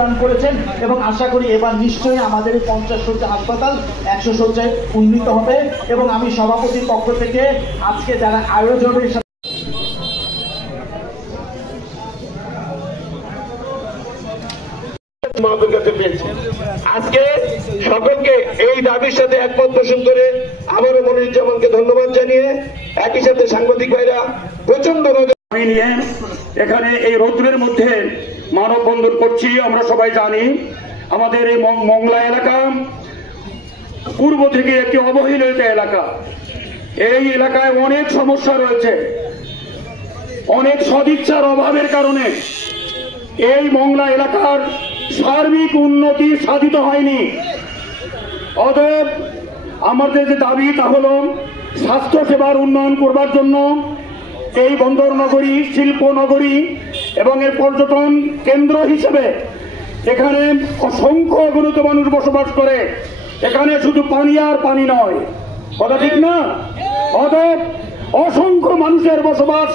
দান করেছেন এবং আশা করি এবার নিশ্চয়ই আমাদের এই 50 শয্যা হাসপাতাল 100 শয্যায় উন্নীত হবে। এবং আমি সভাপতির পক্ষ থেকে আজকে যারা আয়োজনের সাথে আজকে সকলকে এই দাবির সাথে একমত পোষণ করে আবারও মনিরুজ্জামানকে ধন্যবাদ জানিয়ে একই সাথে সাংবাদিক ভাইরা প্রচন্ড নিয়ে এখানে এই রৌদ্রের মধ্যে মানববন্ধন করছি। আমরা সবাই জানি আমাদের এই মংলা এলাকা পূর্ব থেকে একটি অবহেলিত এলাকা। এই এলাকায় অনেক সমস্যা রয়েছে, অনেক সদিচ্ছার অভাবের কারণে এই মংলা এলাকার সার্বিক উন্নতি সাধিত হয়নি। অতএব আমাদের যে দাবি তা হল স্বাস্থ্য সেবার উন্নয়ন করবার জন্য এই বন্দর নগরী, শিল্প নগরী এবং এর পর্যটন কেন্দ্র হিসেবে এখানে অসংখ্য অগণিত মানুষ বসবাস করে। এখানে শুধু পানি আর পানি নয়, কথা ঠিক না? অতএব অসংখ্য মানুষের বসবাস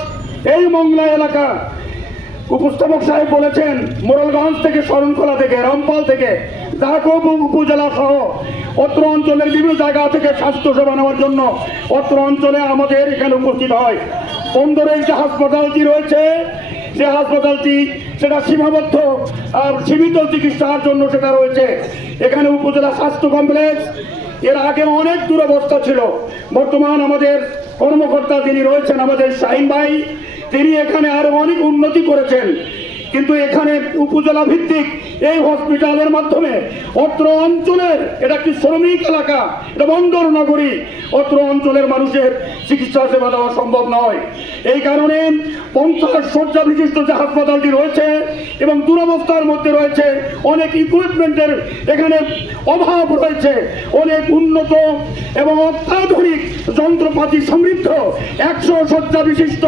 এই মংলা এলাকা। উপস্থাপক সাহেব বলেছেন মোড়লগঞ্জ থেকে, শরণখোলা থেকে, রামপাল থেকে, দাকব উপজেলা সহ অত্র অঞ্চলের বিভিন্ন জায়গা থেকে স্বাস্থ্য সেবা নেওয়ার জন্য অত্র অঞ্চলে আমাদের এখানে উপস্থিত হয়। বন্দরের যে হাসপাতালটি রয়েছে সে হাসপাতালটি সেটা সীমাবদ্ধ সীমিত চিকিৎসার জন্য সেটা রয়েছে। এখানে উপজেলা স্বাস্থ্য কমপ্লেক্স এর আগে অনেক দুরবস্থা ছিল। বর্তমান আমাদের কর্মকর্তা যিনি রয়েছেন আমাদের শাহিন ভাই, তিনি এখানে আরো অনেক উন্নতি করেছেন। কিন্তু এখানে উপজেলা ভিত্তিক এই হসপিটালের মাধ্যমে অত্র অঞ্চলের, এটা একটি শ্রমিক এলাকা, এটা বন্দর নগরী, অত্র অঞ্চলের মানুষের চিকিৎসা সেবা দেওয়া সম্ভব নয়। এই কারণে 50 শয্যা বিশিষ্ট যে হাসপাতালটি রয়েছে এবং দুরবস্থার মধ্যে রয়েছে, অনেক ইকুইপমেন্টের এখানে অভাব রয়েছে। অনেক উন্নত এবং অত্যাধুনিক যন্ত্রপাতি সমৃদ্ধ 100 শয্যা বিশিষ্ট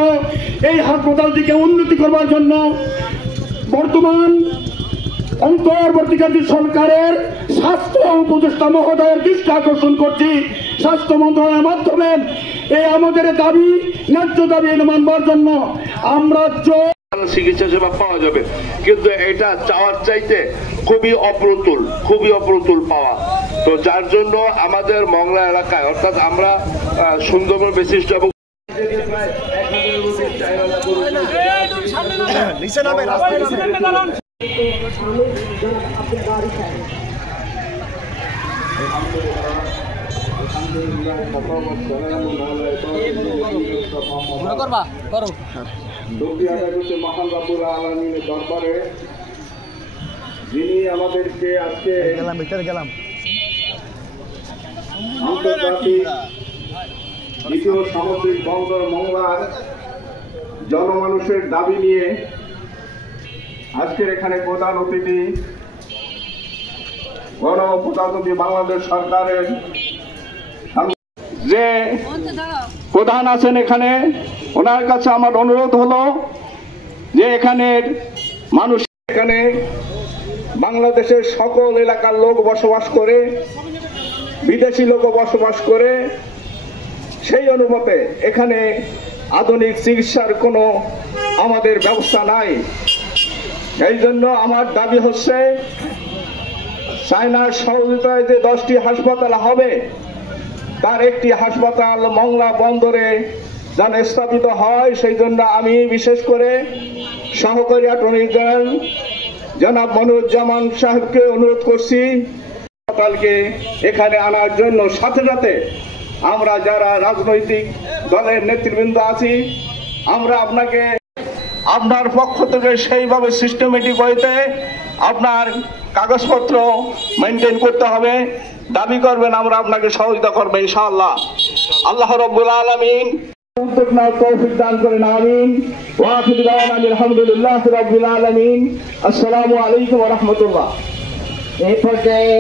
এই হাসপাতালটিকে উন্নতি করবার জন্য বর্তমান অন্তর্বর্তীকালীন সরকারের স্বাস্থ্য উপদেষ্টা মহোদয়ের দৃষ্টি আকর্ষণ করছি। স্বাস্থ্য মন্ত্রণালয়ের মাধ্যমে এই আমাদের দাবি, ন্যায্য দাবি মানবার জন্য আমরা চিকিৎসা সেবা পাওয়া যাবে, কিন্তু এটা চাওয়ার চাইতে খুবই অপ্রতুল পাওয়া। তো যার জন্য আমাদের মংলা এলাকায় অর্থাৎ আমরা সুন্দরবন বিশিষ্ট এবং মহান রব্বুল আলামিনের দরবারে যিনি আমাদেরকে আজকে আন্তর্জাতিক দ্বিতীয় সামুদ্রিক বন্দর মংলার জনমানুষের দাবি নিয়ে আজকের এখানে প্রধান অতিথি গণপ্রজাতন্ত্রী বাংলাদেশ সরকারের যে প্রধান আছেন এখানে, ওনার কাছে আমার অনুরোধ হলো যে এখানের মানুষ, এখানে বাংলাদেশের সকল এলাকার লোক বসবাস করে, বিদেশি লোক বসবাস করে। সেই অনুপাতে এখানে আধুনিক চিকিৎসার কোনো আমাদের ব্যবস্থা নাই। এই জন্য আমার দাবি হচ্ছে চায়নার সহযোগিতায় যে 10টি হাসপাতাল হবে তার একটি হাসপাতাল মংলা বন্দরে যেন স্থাপিত হয়। সেই জন্য আমি বিশেষ করে সহকারী অ্যাটর্নি জেনারেল জনাব মনিরুজ্জামান সাহেবকে অনুরোধ করছি হাসপাতালকে এখানে আনার জন্য। সাথে সাথে আমরা যারা রাজনৈতিক দলের নেতৃবৃন্দ আছি, আমরা আপনাকে আপনার পক্ষ থেকে সেইভাবে সিস্টেমেটিক ওয়েতে আপনার কাগজপত্র মেনটেন করতে হবে, দাবি করবেন, আমরা আপনাকে সহযোগিতা করবো ইনশাআল্লাহ। আল্লাহ রাব্বুল আলামিন তৌফিক দান করেন, আমিন। ওয়া আখিরু দাওয়ানা আলহামদুলিল্লাহি রাব্বিল আলামিন। আসসালামু আলাইকুম ওয়া রাহমাতুল্লাহ। এই পর্যায়ে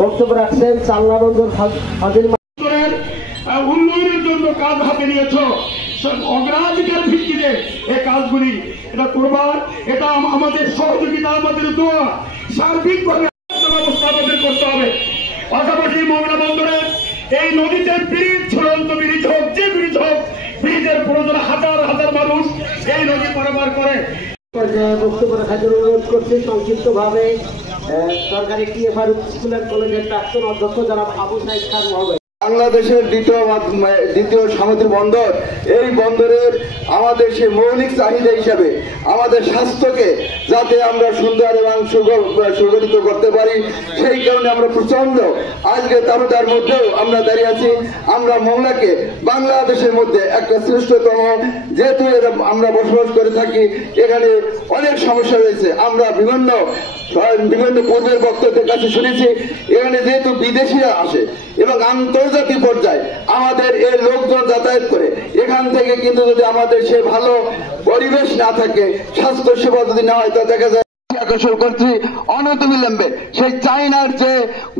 বক্তব্য রাখছেন চালনা বন্দর ফাজিল উন্নয়নের জন্য কাজ হাতে নিয়েছ, অগ্রাধিকার ভিত্তিতে এই কাজগুলি এটা করবার, এটা আমাদের সহযোগিতা, আমাদের দোয়া, সার্বিকভাবে ব্যবস্থা আমাদের করতে হবে। পাশাপাশি মংলা বন্দরে এই নদীতে ব্রিজ, ঝুলন্ত ব্রিজ হোক, যে ব্রিজ হোক, ব্রিজের প্রয়োজনে হাজার হাজার মানুষ এই নদী পারাপার করে। পর্যায়ে বক্তব্য রাখার জন্য অনুরোধ করছি সংক্ষিপ্তভাবে সরকারি টিএফআর স্কুল কলেজের প্রাক্তন অধ্যক্ষ জনাব আবু সাইদ খান মহোদয়। বাংলাদেশের দ্বিতীয় সমুদ্র বন্দর, এই বন্দরের আমাদের সেই মৌলিক চাহিদা হিসাবে আমাদের স্বাস্থ্যকে যাতে আমরা সুন্দর এবং সুগঠিত করতে পারি, সেই কারণে আমরা প্রচন্ড আজকে তারুটার মধ্যেও আমরা দাঁড়িয়ে আছি। আমরা মোংলাকে বাংলাদেশের মধ্যে একটা শ্রেষ্ঠতম, যেহেতু আমরা বসবাস করে থাকি, এখানে অনেক সমস্যা রয়েছে। আমরা বিভিন্ন পূর্বের বক্তাদের কাছে শুনেছি, এখানে যেহেতু বিদেশিরা আসে এবং আন্তর্জাতিক পর্যায়ে আমাদের এই লোকজন যাতায়াত করে, এখান থেকে কিন্তু যদি আমাদের সে ভালো পরিবেশ না থাকে, স্বাস্থ্য সেবা যদি না হয়, তা দেখা যায় আকর্ষণ করছি অনতিবিলম্বে সেই চায়নার যে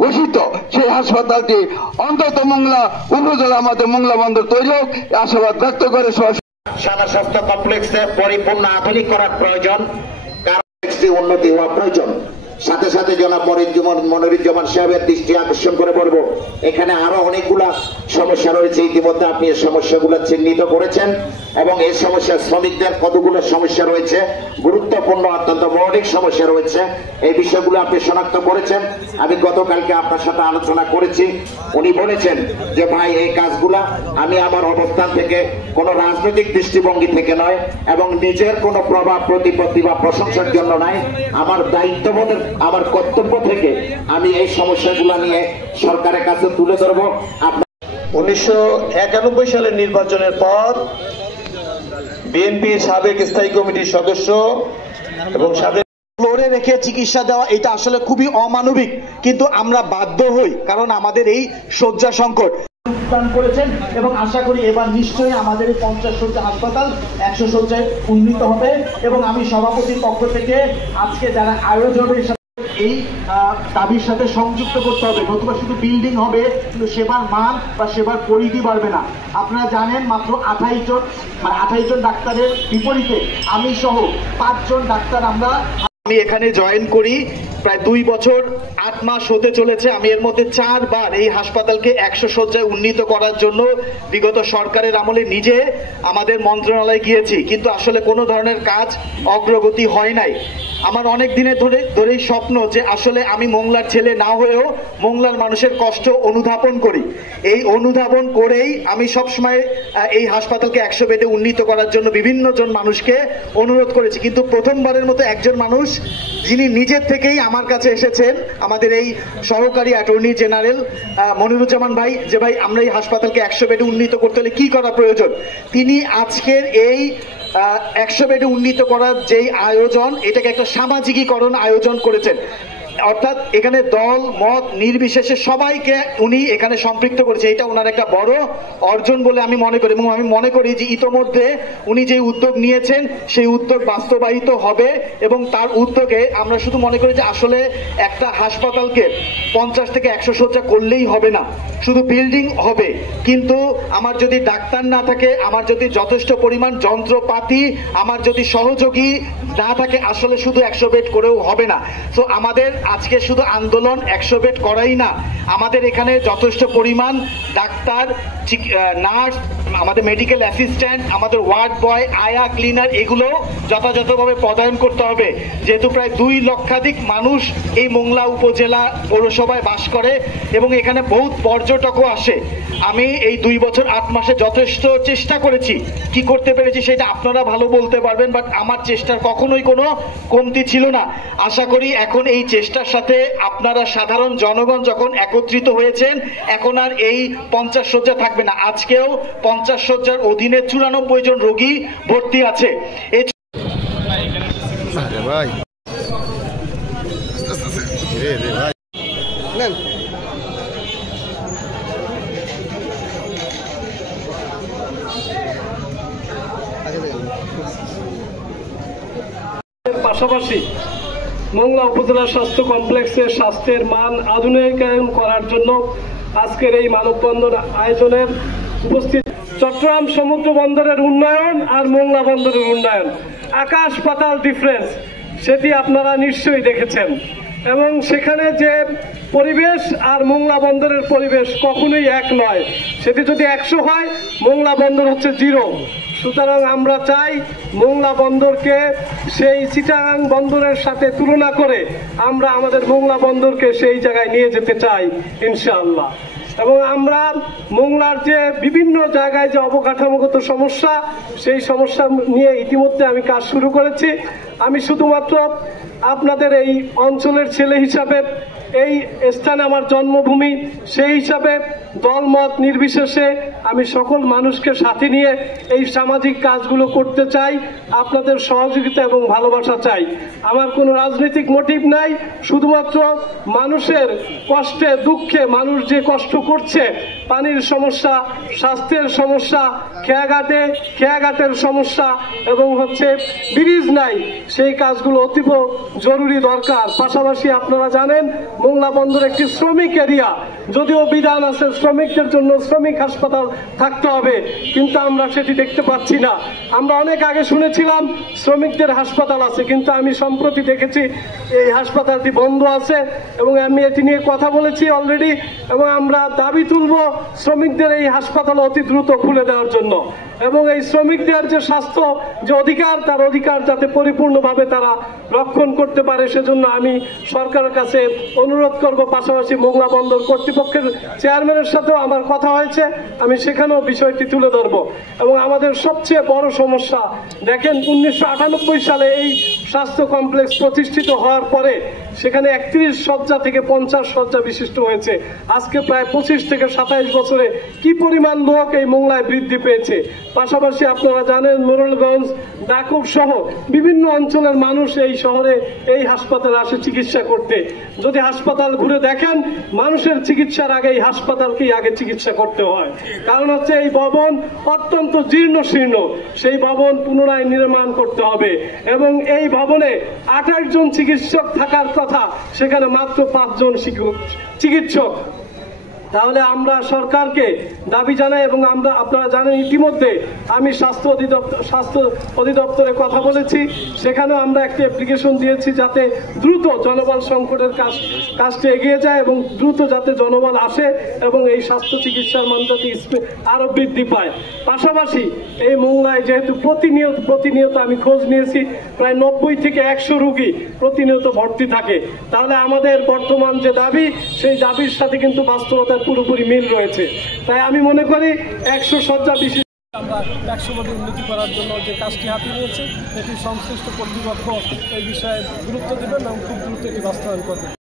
ঘোষিত সেই হাসপাতালটি অন্তত মোংলা উপজেলা আমাদের মোংলা বন্দর তৈরি হোক, আশাবাদ ব্যক্ত করে সাদা স্বাস্থ্য কমপ্লেক্সে পরিপূর্ণ আধুনিক করার প্রয়োজন, উন্নতি হওয়া প্রয়োজন। সাথে সাথে জনাব মনিরুজ্জামান সাহেবের দৃষ্টি আকর্ষণ করে বলবো, এখানে আরো অনেকগুলা সমস্যা রয়েছে। ইতিমধ্যে আপনি এই সমস্যাগুলো চিহ্নিত করেছেন এবং এই সমস্যা শ্রমিকদের কতগুলো সমস্যা রয়েছে, গুরুত্বপূর্ণ অত্যন্ত মৌলিক সমস্যা রয়েছে, এই বিষয়গুলো আপনি শনাক্ত করেছেন। আমি গতকালকে আপনার সাথে আলোচনা করেছি, উনি বলেছেন যে ভাই এই কাজগুলা আমি আমার অবস্থান থেকে কোনো রাজনৈতিক দৃষ্টিভঙ্গি থেকে নয় এবং নিজের কোনো প্রভাব প্রতিপত্তি বা প্রশংসার জন্য নয়, আমার দায়িত্ববোধের আমার কর্তব্য থেকে আমি এই সমস্যাগুলো নিয়ে সরকারের কাছে তুলে ধরবো। 1991 সালের নির্বাচনের পর বিএনপির সাবেক স্থায়ী কমিটির সদস্য এবং সাবেক ফ্লোরে রেখে চিকিৎসা দেওয়া এটা আসলে খুবই অমানবিক, কিন্তু আমরা বাধ্য হই কারণ আমাদের এই শয্যা সংকট করেছেন এবং আশা করি এবার নিশ্চয়ই আমাদের এই 50 শয্যা হাসপাতাল 100 শয্যায় উন্নীত হবে। এবং আমি সভাপতির পক্ষ থেকে আজকে যারা আয়োজনের এই দাবির সাথে সংযুক্ত করতে হবে, নতুবা শুধু বিল্ডিং হবে কিন্তু সেবার মান বা সেবার পরিধি বাড়বে না। আপনারা জানেন মাত্র 28 জন ডাক্তারের বিপরীতে আমি সহ 5 জন ডাক্তার আমি এখানে জয়েন করি প্রায় 2 বছর 8 মাস হতে চলেছে। আমি এর মধ্যে 4 বার এই হাসপাতালকে 100 শয্যায় উন্নীত করার জন্য বিগত সরকারের আমলে নিজে আমাদের মন্ত্রণালয়ে গিয়েছি, কিন্তু আসলে কোনো ধরনের কাজ অগ্রগতি হয় নাই। আমার অনেক দিনের ধরেই স্বপ্ন যে আসলে আমি মোংলার ছেলে না হয়েও মোংলার মানুষের কষ্ট অনুধাবন করি। এই অনুধাবন করেই আমি সবসময় এই হাসপাতালকে 100 বেডে উন্নীত করার জন্য বিভিন্ন জন মানুষকে অনুরোধ করেছি, কিন্তু প্রথমবারের মতো একজন মানুষ যিনি নিজের থেকেই আমার কাছে এসেছেন, আমাদের এই সহকারী অ্যাটর্নি জেনারেল মনিরুজ্জামান ভাই, যে ভাই আমরা এই হাসপাতালকে 100 বেডে উন্নীত করতে হলে কি করা প্রয়োজন, তিনি আজকের এই 100 বেডে উন্নীত করার যেই আয়োজন, এটাকে একটা সামাজিকীকরণ আয়োজন করেছেন। অর্থাৎ এখানে দল মত নির্বিশেষে সবাইকে উনি এখানে সম্পৃক্ত করেছে, এটা ওনার একটা বড় অর্জন বলে আমি মনে করি। এবং আমি মনে করি যে ইতোমধ্যে উনি যে উদ্যোগ নিয়েছেন সেই উদ্যোগ বাস্তবায়িত হবে এবং তার উদ্যোগে আমরা শুধু মনে করি যে আসলে একটা হাসপাতালকে 50 থেকে 100 শয্যা করলেই হবে না, শুধু বিল্ডিং হবে, কিন্তু আমার যদি ডাক্তার না থাকে, আমার যদি যথেষ্ট পরিমাণ যন্ত্রপাতি, আমার যদি সহযোগী না থাকে, আসলে শুধু 100 বেড করেও হবে না। তো আমাদের আজকে শুধু আন্দোলন 100 বেড করাই না, আমাদের এখানে যথেষ্ট পরিমাণ ডাক্তার, নার্স, আমাদের মেডিকেল অ্যাসিস্ট্যান্ট, আমাদের ওয়ার্ড বয়, আয়া, ক্লিনার, এগুলো যথাযথভাবে পদায়ন করতে হবে। যেহেতু প্রায় 2 লক্ষাধিক মানুষ এই মোংলা উপজেলা পৌরসভায় বাস করে এবং এখানে বহুত পর্যটকও আসে। আমি এই 2 বছর 8 মাসে যথেষ্ট চেষ্টা করেছি, কি করতে পেরেছি সেটা আপনারা ভালো বলতে পারবেন, বাট আমার চেষ্টার কখনোই কোনো কমতি ছিল না। আশা করি এখন এই চেষ্টার সাথে আপনারা সাধারণ জনগণ যখন একত্রিত হয়েছেন, এখন আর এই 50 শয্যা থাকবে না। আজকেও 50 শয্যার অধীনে 94 জন রোগী ভর্তি আছে। পাশাপাশি মোংলা উপজেলা স্বাস্থ্য কমপ্লেক্সের স্বাস্থ্যের মান আধুনিকায়ন করার জন্য আজকের এই মানববন্ধন আয়োজনের উপস্থিত। চট্টগ্রাম সমুদ্র বন্দরের উন্নয়ন আর মোংলা বন্দরের উন্নয়ন আকাশ পাতাল ডিফারেন্স, সেটি আপনারা নিশ্চয়ই দেখেছেন। এবং সেখানে যে পরিবেশ আর মোংলা বন্দরের পরিবেশ কখনোই এক নয়। সেটি যদি 100 হয়, মোংলা বন্দর হচ্ছে 0। সুতরাং আমরা চাই মোংলা বন্দরকে সেই চিটাগাং বন্দরের সাথে তুলনা করে আমরা আমাদের মোংলা বন্দরকে সেই জায়গায় নিয়ে যেতে চাই ইনশাআল্লাহ। এবং আমরা মোংলার যে বিভিন্ন জায়গায় যে অবকাঠামোগত সমস্যা, সেই সমস্যা নিয়ে ইতিমধ্যে আমি কাজ শুরু করেছি। আমি শুধুমাত্র আপনাদের এই অঞ্চলের ছেলে হিসাবে, এই স্থানে আমার জন্মভূমি, সেই হিসাবে দলমত নির্বিশেষে আমি সকল মানুষকে সাথে নিয়ে এই সামাজিক কাজগুলো করতে চাই। আপনাদের সহযোগিতা এবং ভালোবাসা চাই। আমার কোনো রাজনৈতিক মোটিভ নাই, শুধুমাত্র মানুষের কষ্টে দুঃখে, মানুষ যে কষ্ট করছে, পানির সমস্যা, স্বাস্থ্যের সমস্যা, খেয়াঘাটের সমস্যা এবং ব্রিজ নাই, সেই কাজগুলো অতীব জরুরি দরকার। পাশাপাশি আপনারা জানেন মোংলা বন্দর একটি শ্রমিক এরিয়া, যদিও বিধান আছে শ্রমিকদের জন্য শ্রমিক হাসপাতাল থাকতে হবে, কিন্তু আমরা সেটি দেখতে পাচ্ছি না। আমরা অনেক আগে শুনেছিলাম শ্রমিকদের হাসপাতাল আছে, কিন্তু আমি সম্প্রতি দেখেছি এই হাসপাতালটি বন্ধ আছে এবং আমি এটি নিয়ে কথা বলেছি অলরেডি। এবং আমরা দাবি তুলব শ্রমিকদের এই হাসপাতাল অতি দ্রুত খুলে দেওয়ার জন্য এবং এই শ্রমিকদের যে স্বাস্থ্য যে অধিকার, তার অধিকার যাতে পরিপূর্ণভাবে তারা রক্ষণ করতে পারে, সেজন্য আমি সরকারের কাছে অনুরোধ করব। পাশাপাশি মোংলা বন্দর কর্তৃপক্ষের চেয়ারম্যানের সাথেও আমার কথা হয়েছে, আমি সেখানেও বিষয়টি তুলে ধরব। এবং আমাদের সবচেয়ে বড় সমস্যা দেখেন, 1998 সালে এই স্বাস্থ্য কমপ্লেক্স প্রতিষ্ঠিত হওয়ার পরে সেখানে 31 শয্যা থেকে 50 শয্যা বিশিষ্ট হয়েছে। আজকে প্রায় 25 থেকে 27 বছরে কি পরিমাণ লোক এই মোংলায় বৃদ্ধি পেয়েছে। পাশাপাশি আপনারা জানেন মোরেলগঞ্জ, ডাকুব সহ বিভিন্ন অঞ্চলের মানুষ এই শহরে এই হাসপাতালে আসে চিকিৎসা করতে। যদি হাসপাতাল ঘুরে দেখেন, মানুষের চিকিৎসার আগে এই হাসপাতালকেই আগে চিকিৎসা করতে হয়। কারণ এই ভবন অত্যন্ত জীর্ণ শীর্ণ, সেই ভবন পুনরায় নির্মাণ করতে হবে এবং এই ভবনে 28 জন চিকিৎসক থাকার কথা, সেখানে মাত্র 5 জন চিকিৎসক। তাহলে আমরা সরকারকে দাবি জানাই এবং আপনারা জানেন ইতিমধ্যে আমি স্বাস্থ্য অধিদপ্তরে কথা বলেছি, সেখানেও আমরা একটি অ্যাপ্লিকেশন দিয়েছি যাতে দ্রুত জনবল সংকটের কাজটি এগিয়ে যায় এবং দ্রুত যাতে জনবল আসে এবং এই স্বাস্থ্য চিকিৎসার মান যাতে আরো বৃদ্ধি পায়। পাশাপাশি এই মোংলায় যেহেতু প্রতিনিয়ত আমি খোঁজ নিয়েছি, প্রায় 90 থেকে 100 রোগী প্রতিনিয়ত ভর্তি থাকে, তাহলে আমাদের বর্তমান যে দাবি, সেই দাবির সাথে কিন্তু বাস্তবতার পুরোপুরি মিল রয়েছে। তাই আমি মনে করি 100 শয্যা বিশিষ্ট আমরা 100 কোটি উন্নতি করার জন্য যে কাজটি হাতে নিয়েছে, এটি সংশ্লিষ্ট কর্তৃপক্ষ এই বিষয়ে গুরুত্ব দেবেন এবং খুব দ্রুত এটি বাস্তবায়ন করবে।